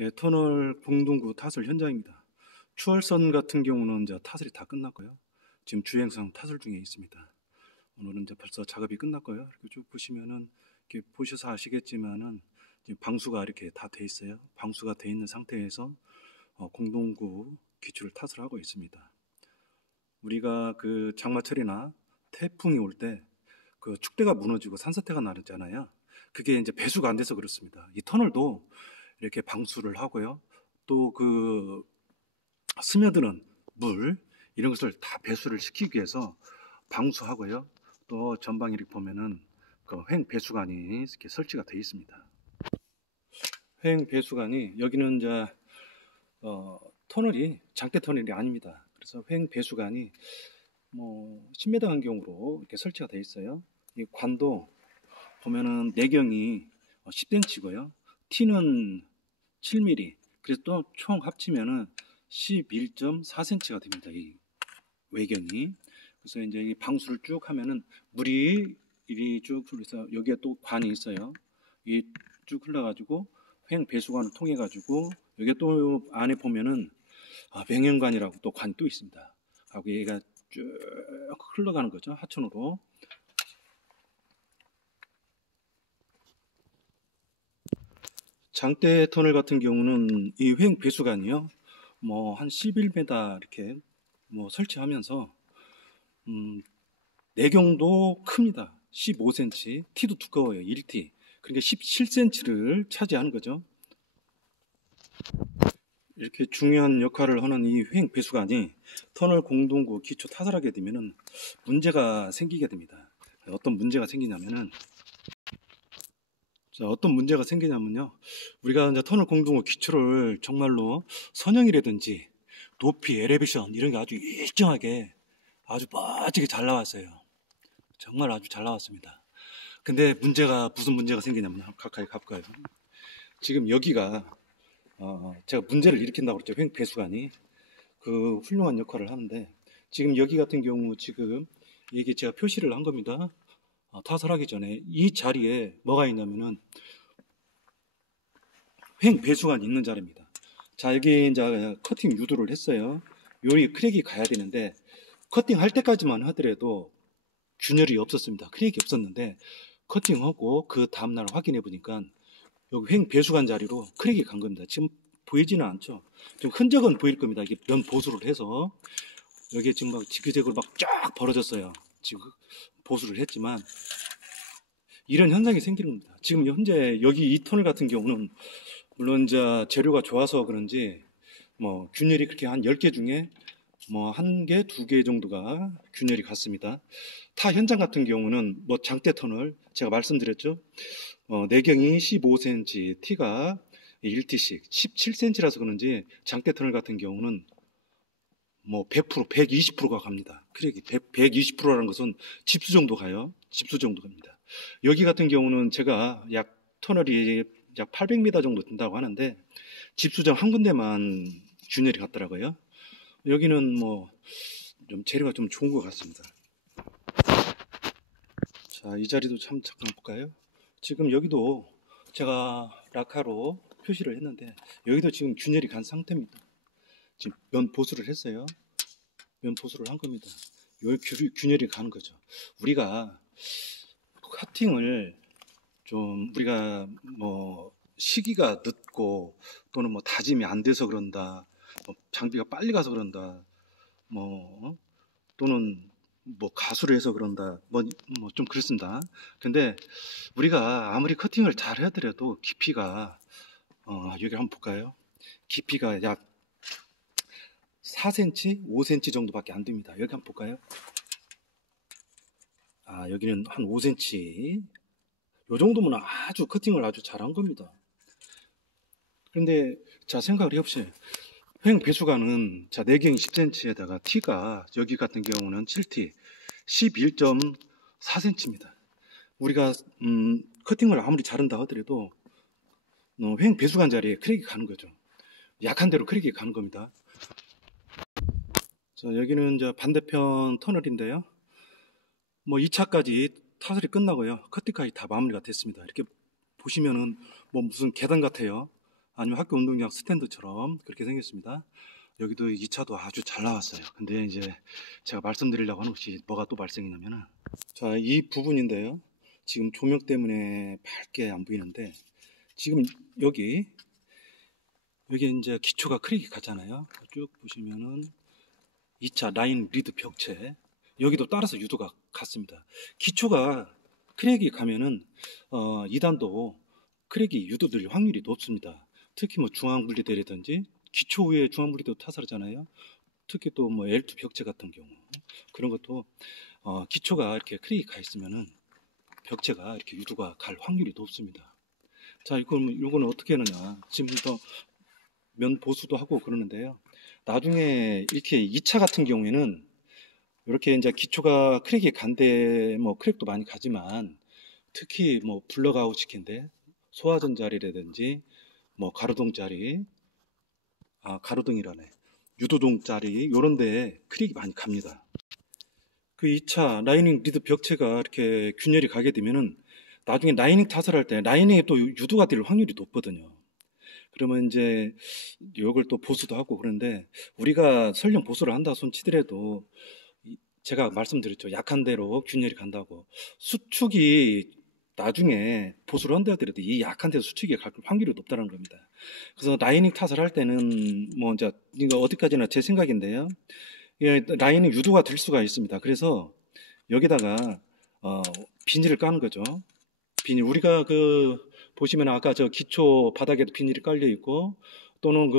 예, 터널 공동구 타설 현장입니다. 추월선 같은 경우는 이제 타설이 다 끝났고요. 지금 주행상 타설 중에 있습니다. 오늘은 이제 벌써 작업이 끝났고요. 이렇게 쭉 보시면은 이렇게 보셔서 아시겠지만은 지금 방수가 이렇게 다 돼 있어요. 방수가 돼 있는 상태에서 공동구 기초를 타설하고 있습니다. 우리가 그 장마철이나 태풍이 올 때 그 축대가 무너지고 산사태가 나잖아요. 그게 이제 배수가 안 돼서 그렇습니다. 이 터널도 이렇게 방수를 하고요. 또 그 스며드는 물 이런 것을 다 배수를 시키기 위해서 방수하고요. 또 전방에 이렇게 보면은 그 횡 배수관이 이렇게 설치가 되어 있습니다. 횡 배수관이 여기는 이제 터널이 장대 터널이 아닙니다. 그래서 횡 배수관이 뭐 10m 간격으로 이렇게 설치가 되어 있어요. 이 관도 보면은 내경이 10cm고요. T는 7mm. 그래서 또 총 합치면은 11.4cm가 됩니다. 이 외경이. 그래서 이제 이 방수를 쭉 하면은 물이 이리 쭉 흘러서 여기에 또 관이 있어요. 이 쭉 흘러가지고 횡 배수관을 통해 가지고 여기 또 안에 보면은 맹연관이라고 또 관이 또 있습니다. 하고 얘가 쭉 흘러가는 거죠. 하천으로. 장대 터널 같은 경우는 이 횡 배수관이요. 뭐 한 11m 이렇게 뭐 설치하면서 내경도 큽니다. 15cm, T도 두꺼워요. 1T. 그러니까 17cm를 차지하는 거죠. 이렇게 중요한 역할을 하는 이 횡 배수관이 터널 공동구 기초 타설하게 되면은 문제가 생기게 됩니다. 어떤 문제가 생기냐면은 우리가 이제 터널 공동구 기초를 정말로 선형이라든지 높이, 엘리베이션 이런 게 아주 일정하게 아주 멋지게 잘 나왔어요. 정말 아주 잘 나왔습니다. 근데 무슨 문제가 생기냐면 가까이 가볼까요? 지금 여기가 제가 문제를 일으킨다고 그랬죠. 횡 배수관이 그 훌륭한 역할을 하는데 지금 여기 같은 경우 지금 이게 제가 표시를 한 겁니다. 타설하기 전에 이 자리에 뭐가 있냐면은 횡 배수관이 있는 자리입니다. 자, 여기 이제 커팅 유도를 했어요. 여기 크랙이 가야 되는데 커팅 할 때까지만 하더라도 균열이 없었습니다. 크랙이 없었는데 커팅하고 그 다음날 확인해 보니까 여기 횡 배수관 자리로 크랙이 간 겁니다. 지금 보이지는 않죠. 좀 흔적은 보일 겁니다. 이게 면 보수를 해서 여기에 지금 막 지그재그로 막 쫙 벌어졌어요. 지금 보수를 했지만 이런 현상이 생기는 겁니다. 지금 현재 여기 이 터널 같은 경우는 물론 이제 재료가 좋아서 그런지 뭐 균열이 그렇게 한 10개 중에 뭐 1개, 2개 정도가 균열이 갔습니다. 타 현장 같은 경우는 뭐 장대 터널 제가 말씀드렸죠. 내경이 15cm, T가 1T씩 17cm라서 그런지 장대 터널 같은 경우는 뭐 100%, 120%가 갑니다. 크랙이 120%라는 것은 집수 정도 가요. 집수 정도 갑니다. 여기 같은 경우는 제가 터널이 약 800m 정도 된다고 하는데 집수정 한 군데만 균열이 갔더라고요. 여기는 뭐 좀 재료가 좀 좋은 것 같습니다. 자, 이 자리도 참 잠깐 볼까요? 지금 여기도 제가 라카로 표시를 했는데 여기도 지금 균열이 간 상태입니다. 지금 면 보수를 했어요. 면 보수를 한 겁니다. 여기 균열이 가는 거죠. 우리가 커팅을 좀 우리가 뭐 시기가 늦고 또는 뭐 다짐이 안 돼서 그런다, 뭐 장비가 빨리 가서 그런다, 뭐 또는 뭐 가수를 해서 그런다, 뭐 좀 그렇습니다. 근데 우리가 아무리 커팅을 잘 해더라도 깊이가 여기 한번 볼까요? 깊이가 약 4cm, 5cm 정도밖에 안 됩니다. 여기 한번 볼까요? 여기는 한 5cm. 요 정도면 아주 커팅을 아주 잘한 겁니다. 그런데 자, 생각을 해봅시다. 횡 배수관은 자, 내경이 10cm에다가 T가 여기 같은 경우는 7T, 11.4cm입니다. 우리가 커팅을 아무리 자른다 하더라도 횡 배수관 자리에 크랙이 가는 거죠. 약한 대로 크랙이 가는 겁니다. 자, 여기는 이제 반대편 터널인데요. 뭐 2차까지 타설이 끝나고요. 커팅까지 다 마무리가 됐습니다. 이렇게 보시면은 뭐 무슨 계단 같아요. 아니면 학교 운동장 스탠드처럼 그렇게 생겼습니다. 여기도 2차도 아주 잘 나왔어요. 근데 이제 제가 말씀드리려고 하는 것이 뭐가 또 발생했냐면은, 자, 이 부분인데요. 지금 조명 때문에 밝게 안 보이는데, 지금 여기 이제 기초가 크랙이 가잖아요. 쭉 보시면은 2차 라인 리드 벽체, 여기도 따라서 유도가 같습니다. 기초가 크랙이 가면은 2단도 크랙이 유도될 확률이 높습니다. 특히 뭐 중앙분리대라든지 기초 위에 중앙분리대 타설하잖아요. 특히 또 뭐 L2 벽체 같은 경우 그런 것도 기초가 이렇게 크랙이 가 있으면은 벽체가 이렇게 유도가 갈 확률이 높습니다. 자, 이거는 어떻게 하느냐. 지금부터 면 보수도 하고 그러는데요. 나중에 이렇게 2차 같은 경우에는 이렇게 이제 기초가 크랙이 간데 뭐 크랙도 많이 가지만 특히 뭐 블럭아웃 시킨데 소화전 자리라든지 뭐 가로등 자리, 가로등이라네, 유도동 자리 이런 데에 크랙이 많이 갑니다. 그 2차 라이닝 리드 벽체가 이렇게 균열이 가게 되면은 나중에 라이닝 타설할 때 라이닝에 또 유도가 될 확률이 높거든요. 그러면 이제 이걸 또 보수도 하고 그런데, 우리가 설령 보수를 한다 손 치더라도 제가 말씀드렸죠. 약한 대로 균열이 간다고. 수축이 나중에 보수를 한다 하더라도 이 약한 데서 수축이 갈 확률이 높다는 겁니다. 그래서 라이닝 탓을 할 때는 뭐 이제 이거 어디까지나 제 생각인데요. 라이닝 유도가 될 수가 있습니다. 그래서 여기다가 비닐을 까는 거죠. 비닐, 우리가 보시면 아까 저 기초 바닥에도 비닐이 깔려 있고, 또는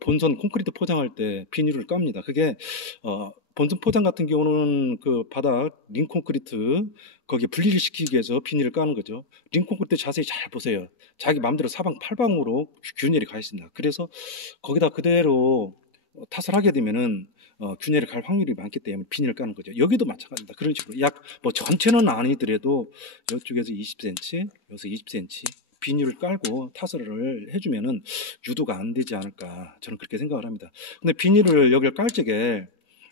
본선 콘크리트 포장할 때 비닐을 깝니다. 그게 본선 포장 같은 경우는 그 바닥 링 콘크리트 거기에 분리를 시키기 위해서 비닐을 까는 거죠. 링 콘크리트 자세히 잘 보세요. 자기 마음대로 사방팔방으로 균열이 가 있습니다. 그래서 거기다 그대로 탓을 하게 되면은 균열이 갈 확률이 많기 때문에 비닐을 까는 거죠. 여기도 마찬가지입니다. 그런 식으로 뭐 전체는 아니더라도 이쪽에서 20cm, 여기서 20cm 비닐을 깔고 타설을 해주면은 유도가 안 되지 않을까, 저는 그렇게 생각을 합니다. 근데 비닐을 여기를 깔 적에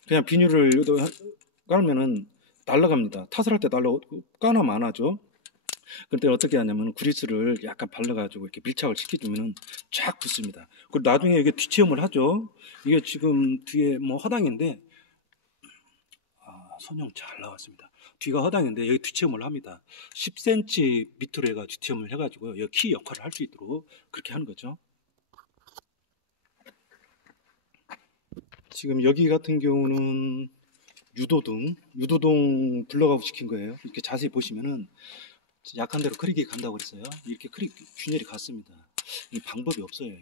그냥 비닐을 깔면은 날아갑니다. 타설할 때 까나 마나죠. 그때 어떻게 하냐면 그리스를 약간 발라가지고 이렇게 밀착을 시켜주면은 쫙 붙습니다. 그리고 나중에 이게 뒤체험을 하죠. 이게 지금 뒤에 뭐 허당인데, 선형 잘 나왔습니다. 뒤가 허당인데 여기 뒤체험을 합니다. 10cm 밑으로 해가 뒤체험을 해가지고 여기 키 역할을 할 수 있도록 그렇게 하는 거죠. 지금 여기 같은 경우는 유도동 블럭아웃 시킨 거예요. 이렇게 자세히 보시면은 약한 대로 크랙이 간다고 그랬어요. 이렇게 균열이 갔습니다. 이 방법이 없어요.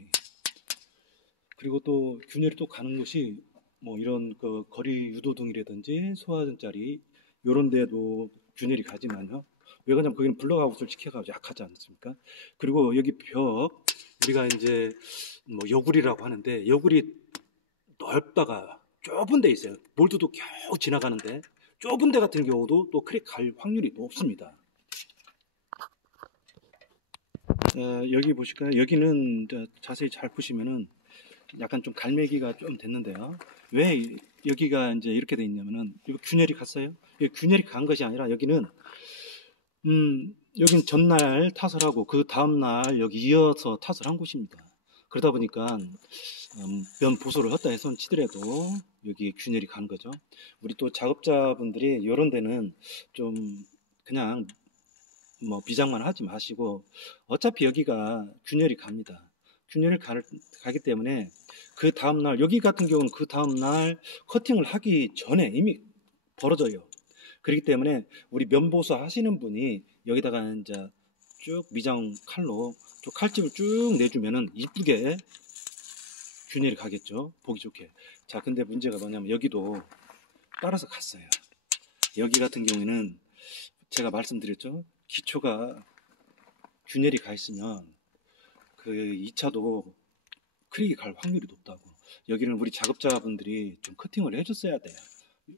그리고 또 균열이 또 가는 곳이 뭐 이런 거리 유도등이라든지 소화전자리 이런 데도 균열이 가지만요. 왜 그러냐면 거기는 블럭아웃을 시켜가지고 약하지 않습니까? 그리고 여기 벽, 우리가 이제 뭐 여굴이라고 하는데, 여굴이 넓다가 좁은 데 있어요. 몰드도 겨우 지나가는데 좁은 데 같은 경우도 또 크랙 갈 확률이 높습니다. 여기 보실까요? 여기는 자세히 잘 보시면은 약간 좀 갈매기가 좀 됐는데요. 왜 여기가 이제 이렇게 돼 있냐면은, 이거 균열이 갔어요. 균열이 간 것이 아니라 여기는 전날 타설하고 그 다음날 여기 이어서 타설한 곳입니다. 그러다 보니까 면 보수를 했다 해서 치더라도 여기 균열이 가는 거죠. 우리 또 작업자분들이 이런 데는 좀 그냥 뭐 비장만 하지 마시고, 어차피 여기가 균열이 갑니다. 균열이 가기 때문에 그 다음날, 여기 같은 경우는 그 다음날 커팅을 하기 전에 이미 벌어져요. 그렇기 때문에 우리 면보수 하시는 분이 여기다가 이제 쭉 미장 칼로 쭉 칼집을 쭉 내주면은 이쁘게 균열이 가겠죠. 보기 좋게. 자, 근데 문제가 뭐냐면 여기도 따라서 갔어요. 여기 같은 경우에는 제가 말씀드렸죠. 기초가 균열이 가 있으면 그 2차도 크랙이 갈 확률이 높다고. 여기는 우리 작업자분들이 좀 커팅을 해줬어야 돼요.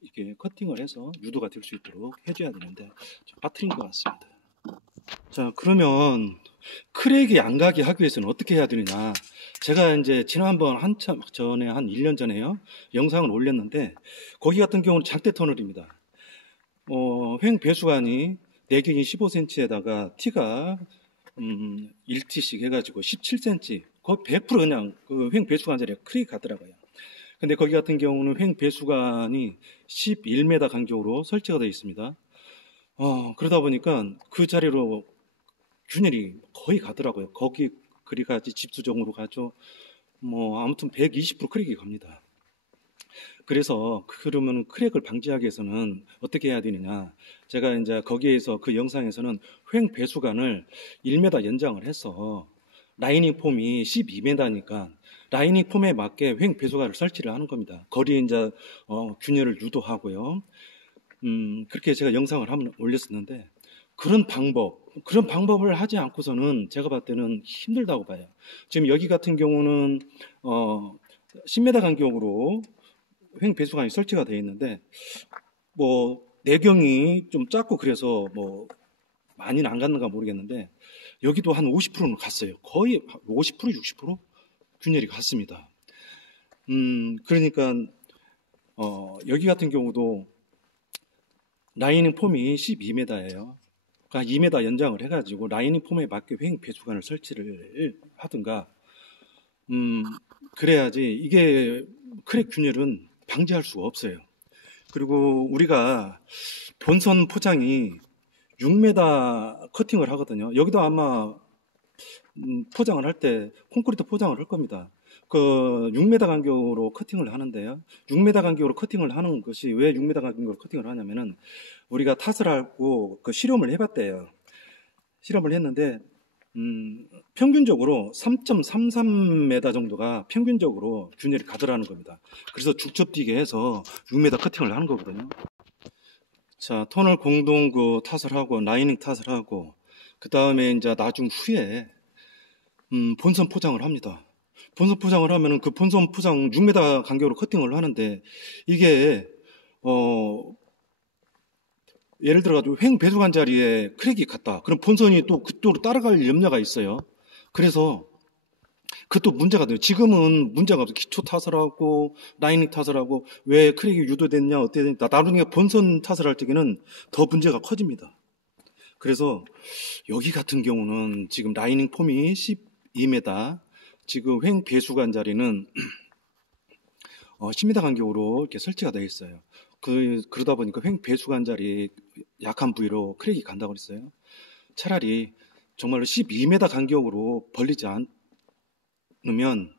이렇게 커팅을 해서 유도가 될 수 있도록 해줘야 되는데 좀 빠뜨린 것 같습니다. 자, 그러면 크랙이 안 가게 하기 위해서는 어떻게 해야 되느냐. 제가 이제 지난번 한참 전에, 한 1년 전에요, 영상을 올렸는데, 거기 같은 경우는 장대 터널입니다. 횡 배수관이 내경이 15cm에다가 T가 1T씩 해가지고 17cm 거의 100% 그냥 그 횡 배수관 자리에 크랙이 가더라고요. 근데 거기 같은 경우는 횡 배수관이 11m 간격으로 설치가 되어 있습니다. 그러다 보니까 그 자리로 균열이 거의 가더라고요. 거기 그리 가지 집수정으로 가죠. 뭐 아무튼 120% 크랙이 갑니다. 그래서 그러면 크랙을 방지하기 위해서는 어떻게 해야 되느냐? 제가 이제 거기에서 그 영상에서는 횡 배수관을 1m 연장을 해서 라이닝 폼이 12m니까 라이닝 폼에 맞게 횡 배수관을 설치를 하는 겁니다. 거리에 이제 균열을 유도하고요. 그렇게 제가 영상을 한번 올렸었는데 그런 방법을 하지 않고서는 제가 봤을 때는 힘들다고 봐요. 지금 여기 같은 경우는 10m 간격으로 횡 배수관이 설치가 되어 있는데 뭐 내경이 좀 작고 그래서 뭐 많이는 안 갔는가 모르겠는데 여기도 한 50%는 갔어요. 거의 50% 60% 균열이 갔습니다. 그러니까 여기 같은 경우도 라이닝 폼이 12m예요. 그러니까 2m 연장을 해가지고 라이닝 폼에 맞게 횡 배수관을 설치를 하든가 그래야지 이게 크랙 균열은 방지할 수가 없어요. 그리고 우리가 본선 포장이 6m 커팅을 하거든요. 여기도 아마 포장을 할 때 콘크리트 포장을 할 겁니다. 그 6m 간격으로 커팅을 하는데요. 6m 간격으로 커팅을 하는 것이 왜 6m 간격으로 커팅을 하냐면은 우리가 탓을 하고 그 실험을 해봤대요. 실험을 했는데 평균적으로 3.33m 정도가 평균적으로 균열이 가더라는 겁니다. 그래서 중첩 뛰게 해서 6m 커팅을 하는 거거든요. 자, 터널 공동 그 탓을 하고 라이닝 탓을 하고 그 다음에 이제 나중 후에 본선 포장을 합니다. 본선 포장을 하면은 그 본선 포장 6m 간격으로 커팅을 하는데 이게 예를 들어가지고 횡 배수관 자리에 크랙이 갔다. 그럼 본선이 또 그쪽으로 따라갈 염려가 있어요. 그래서 그것도 문제가 돼요. 지금은 문제가 없어요. 기초 탓을 하고 라이닝 탓을 하고 왜 크랙이 유도됐냐 어떻게 됐냐. 나중에 본선 탓을 할 때에는 더 문제가 커집니다. 그래서 여기 같은 경우는 지금 라이닝 폼이 12m, 지금 횡 배수관 자리는 10m 간격으로 이렇게 설치가 되어 있어요. 그러다 보니까 횡 배수관 자리 약한 부위로 크랙이 간다고 그랬어요. 차라리 정말로 12m 간격으로 벌리지 않으면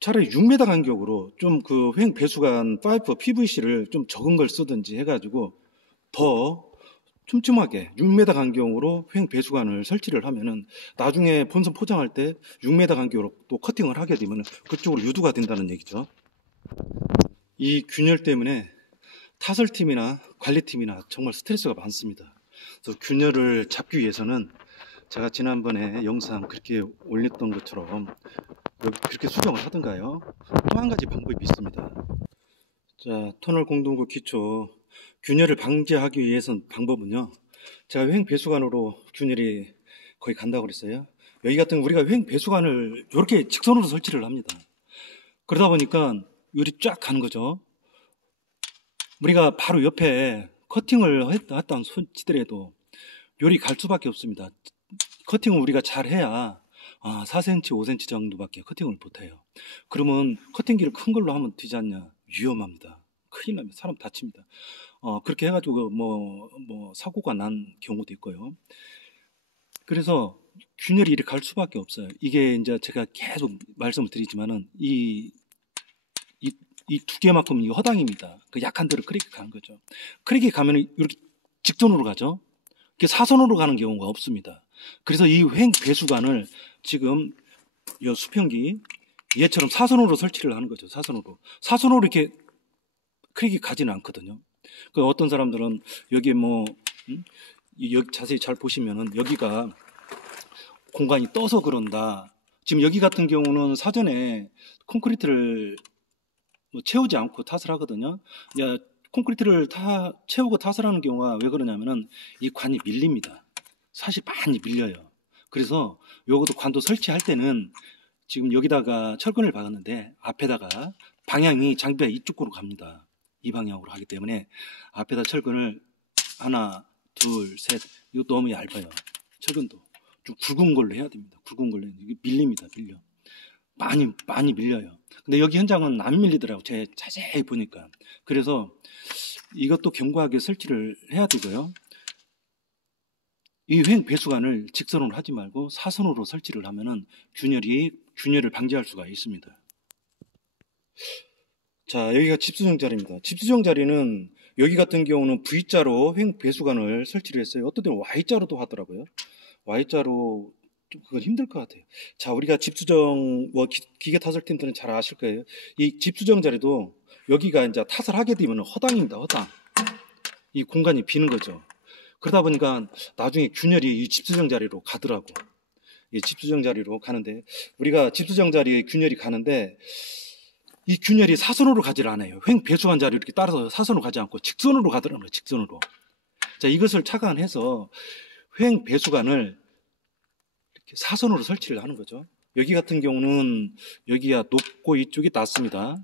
차라리 6m 간격으로 좀 그 횡 배수관 파이프 PVC를 좀 적은 걸 쓰든지 해가지고 더 촘촘하게 6m 간격으로 횡 배수관을 설치를 하면은 나중에 본선 포장할 때 6m 간격으로 또 커팅을 하게 되면 그쪽으로 유도가 된다는 얘기죠. 이 균열 때문에 타설팀이나 관리팀이나 정말 스트레스가 많습니다. 그래서 균열을 잡기 위해서는 제가 지난번에 영상 그렇게 올렸던 것처럼 그렇게 수정을 하든가요. 또 한 가지 방법이 있습니다. 자, 터널 공동구 기초 균열을 방지하기 위해서 방법은요. 제가 횡 배수관으로 균열이 거의 간다고 그랬어요. 여기 같은 우리가 횡 배수관을 이렇게 직선으로 설치를 합니다. 그러다 보니까 열이 쫙 가는 거죠. 우리가 바로 옆에 커팅을 했다 손치더라도 열이 갈 수밖에 없습니다. 커팅을 우리가 잘 해야 4cm, 5cm 정도밖에 커팅을 못해요. 그러면 커팅기를 큰 걸로 하면 되지 않냐? 위험합니다. 큰일 납니다. 사람 다칩니다. 그렇게 해가지고 뭐 사고가 난 경우도 있고요. 그래서 균열이 이렇게 갈 수밖에 없어요. 이게 이제 제가 계속 말씀을 드리지만은 이 두 개만큼 허당입니다. 그 약한 데로 크랙이 가는 거죠. 크랙이 가면 이렇게 직선으로 가죠. 이렇게 사선으로 가는 경우가 없습니다. 그래서 이 횡 배수관을 지금 이 수평기 얘처럼 사선으로 설치를 하는 거죠. 사선으로 이렇게 크랙이 가지는 않거든요. 그 어떤 사람들은 여기 여기 자세히 잘 보시면은 여기가 공간이 떠서 그런다. 지금 여기 같은 경우는 사전에 콘크리트를 채우지 않고 탓을 하거든요. 콘크리트를 채우고 탓을 하는 경우가 왜 그러냐면은 이 관이 밀립니다. 사실 많이 밀려요. 그래서 요것도 관도 설치할 때는 지금 여기다가 철근을 박았는데 앞에다가 방향이 장비가 이쪽으로 갑니다. 이 방향으로 하기 때문에 앞에다 철근을 하나, 둘, 셋. 이거 너무 얇아요. 철근도. 좀 굵은 걸로 해야 됩니다. 굵은 걸로. 이게 밀립니다. 밀려. 많이 밀려요. 근데 여기 현장은 안 밀리더라고. 제가 자세히 보니까. 그래서 이것도 견고하게 설치를 해야 되고요. 이 횡 배수관을 직선으로 하지 말고 사선으로 설치를 하면은 균열을 방지할 수가 있습니다. 자, 여기가 집수정 자리입니다. 집수정 자리는 여기 같은 경우는 V자로 횡 배수관을 설치를 했어요. 어떤 때는 Y자로도 하더라고요. Y자로 좀 그건 힘들 것 같아요. 자, 우리가 집수정 기계 타설 팀들은 잘 아실 거예요. 이 집수정 자리도 여기가 이제 탓을 하게 되면 허당입니다. 허당. 이 공간이 비는 거죠. 그러다 보니까 나중에 균열이 이 집수정 자리로 가더라고. 이 집수정 자리로 가는데 우리가 집수정 자리에 균열이 가는데 이 균열이 사선으로 가지를 않아요. 횡 배수관 자리 이렇게 따라서 사선으로 가지 않고 직선으로 가더라고요. 직선으로. 자, 이것을 착안해서 횡 배수관을 이렇게 사선으로 설치를 하는 거죠. 여기 같은 경우는 여기가 높고 이쪽이 낮습니다.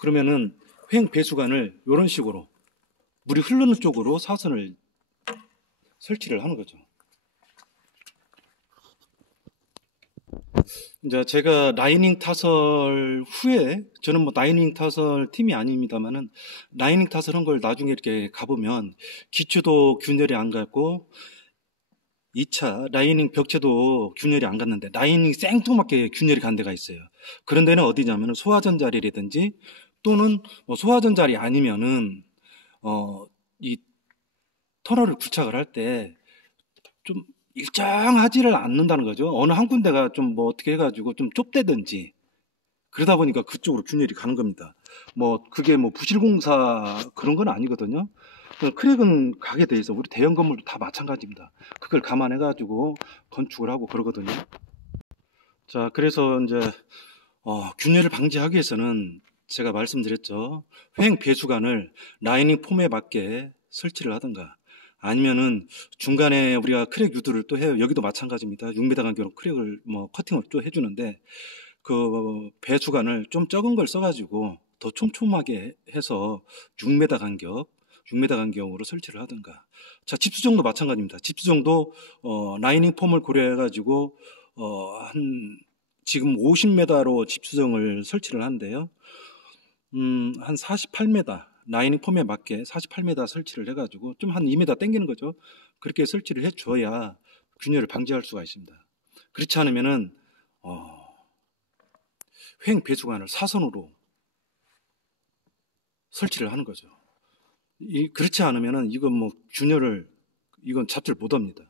그러면은 횡 배수관을 이런 식으로 물이 흐르는 쪽으로 사선을 설치를 하는 거죠. 이제 제가 라이닝 타설 후에, 저는 뭐 라이닝 타설 팀이 아닙니다만은 라이닝 타설 한 걸 나중에 이렇게 가보면 기초도 균열이 안 갔고 2차 라이닝 벽체도 균열이 안 갔는데 라이닝 생뚱맞게 균열이 간 데가 있어요. 그런 데는 어디냐면은 소화전 자리라든지 또는 뭐 소화전 자리 아니면은 이 터널을 부착을 할 때 좀 일정하지를 않는다는 거죠. 어느 한 군데가 좀 뭐 어떻게 해가지고 좀 좁대든지 그러다 보니까 그쪽으로 균열이 가는 겁니다. 뭐 그게 뭐 부실공사 그런 건 아니거든요. 크랙은 가게 돼 있어. 우리 대형 건물도 다 마찬가지입니다. 그걸 감안해가지고 건축을 하고 그러거든요. 자, 그래서 이제 균열을 방지하기 위해서는 제가 말씀드렸죠. 횡 배수관을 라이닝 폼에 맞게 설치를 하든가 아니면은 중간에 우리가 크랙 유도를 또 해요. 여기도 마찬가지입니다. 6m 간격으로 크랙을 뭐 커팅을 또 해주는데 그 배수관을 좀 적은 걸 써가지고 더 촘촘하게 해서 6m 간격으로 설치를 하든가. 자, 집수정도 마찬가지입니다. 집수정도 라이닝 폼을 고려해가지고 지금 50m로 집수정을 설치를 하는데요. 한 48m 라이닝 폼에 맞게 48m 설치를 해가지고 좀 한 2m 당기는 거죠. 그렇게 설치를 해줘야 균열을 방지할 수가 있습니다. 그렇지 않으면은 횡 배수관을 사선으로 설치를 하는 거죠. 그렇지 않으면은 이건 뭐 균열을 이건 잡지를 못합니다.